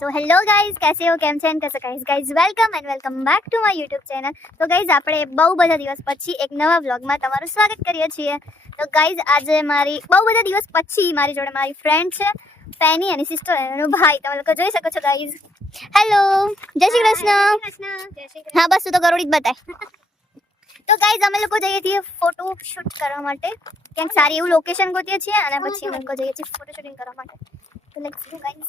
So hello guys कैसे हो केम छे कैसे guys welcome back to my YouTube channel. तो गाइज આપણે બહુ બધા દિવસ પછી એક નવા વ્લોગમાં તમારું સ્વાગત કરીએ છીએ। તો ગાइज આજે મારી બહુ બધા દિવસ પછી મારી જોડે મારી ફ્રેન્ડ છે પેની અને સિસ્ટર એનો ભાઈ તમે લોકો જોઈ શકો છો ગાइज। હેલો જય શ્રી કૃષ્ણ। હા બસ તું તો ગરોડી જ બતાય। તો ગાइज અમે લોકો જઈએ છીએ ફોટો શૂટ કરવા માટે ક્યાંક સારી એવું લોકેશન ગોતીએ છીએ અને પછી અમે લોકો જઈએ છીએ ફોટો શૂટિંગ કરવા માટે। તો લેટ્સ ગો ગાइज।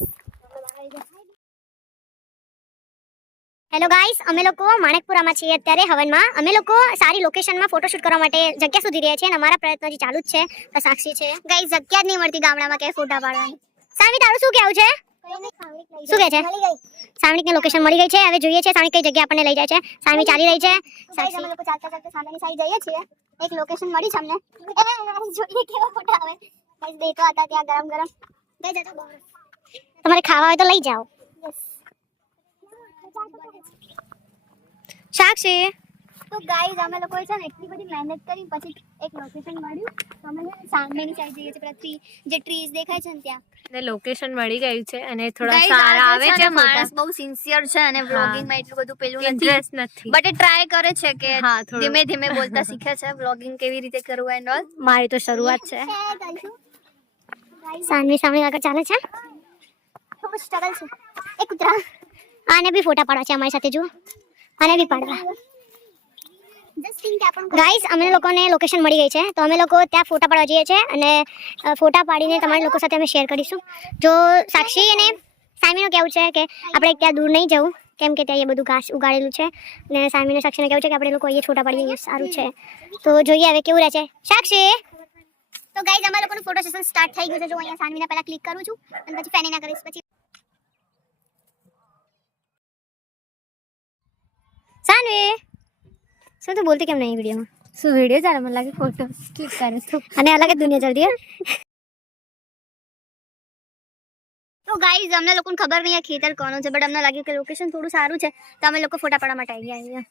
हेलो गाइस अमे लोग माणिकपुरा में छीए अत्यारे हवन में अमे लोग सारी लोकेशन में फोटोशूट करवा माटे जग्या सुधी रह्या छे अने अमारा प्रयत्न हजी चालू ज छे। तो साक्षी छे गाइस जग्या ज नहीं मळती गामडा में के फोटा पाडवानी। सामी तारू शुं कहेवुं छे शुं कहे छे सामी ने लोकेशन मळी गई छे हवे जोईए छे सामी कई जग्या आपने लई जाय छे। सामी चाली रही छे साक्षी अमे लोग चालता चालता सामेनी साइड जईए छीए एक लोकेशन मळी छे अमने जोईए केवा फोटा आवे गाइस देखो आता त्या गरम गरम गई जतो तमारे खावा होय तो लई जाओ। साक्षी तो गाइस અમે લોકોએ છે ને એટલી બધી મહેનત કરી પછી એક લોકેશન મળ્યું તો અમે સામેની સાઈડ જઈએ છે પેલા જે ટ્રીઝ દેખાય છે ને ત્યાં ને લોકેશન મળી ગયું છે અને થોડા સારા આવે છે માણસ બહુ સિન્સિયર છે અને વ્લોગિંગ માં એટલું બધું પેલું ઇન્ટરેસ્ટ નથી બટ એ ટ્રાય કરે છે કે હા થોડું ધીમે ધીમે બોલતા શીખે છે વ્લોગિંગ કેવી રીતે કરવું એન્ડ ઓલ। મારી તો શરૂઆત છે સાનવી સામે આગળ ચાલે છે ખૂબ સ્ટ્રગલ છે એક કૂતરા આને બી ફોટા પાડવા છે અમારી સાથે જો આને બી પાડવા। गाइस अमे लोकोने लोकेशन मળી गई છે તો અમે લોકો ત્યાં ફોટા પાડવા જઈએ છે અને ફોટા પાડીને તમારા લોકો સાથે અમે શેર કરીશું। જો સાક્ષી અને સામીનો કેવું છે કે આપણે ત્યાં દૂર નહીં જવું કેમ કે ત્યાં એ બધું ઘાસ ઉગાડેલું છે અને સામીને સાક્ષીને કેવું છે કે આપણે લોકો અહીંયા છોટા પાડીએ સારું છે। તો જોઈએ હવે કેવું રહે છે સાક્ષી। તો ગાइस અમારા લોકોનું ફોટો સેશન સ્ટાર્ટ થઈ ગયું છે। જો અહીંયા સામીને પહેલા ક્લિક કરું છું અને પછી ફેનીના કરીશ પછી સાનવી શું तो बोलती કેમ નહીં वीडियो में શું વિડિયો ચાલે મને લાગે ફોટો ક્લિક કરે છે અને અલગ જ દુનિયા ચાલતી है। તો ગાઈઝ અમને લોકોને ખબર નહીં આ ખેતર કોનું છે બટ અમને લાગ્યું કે લોકેશન થોડું સારું છે તો અમે લોકો ફોટા પાડવા માટે આવી ગયા।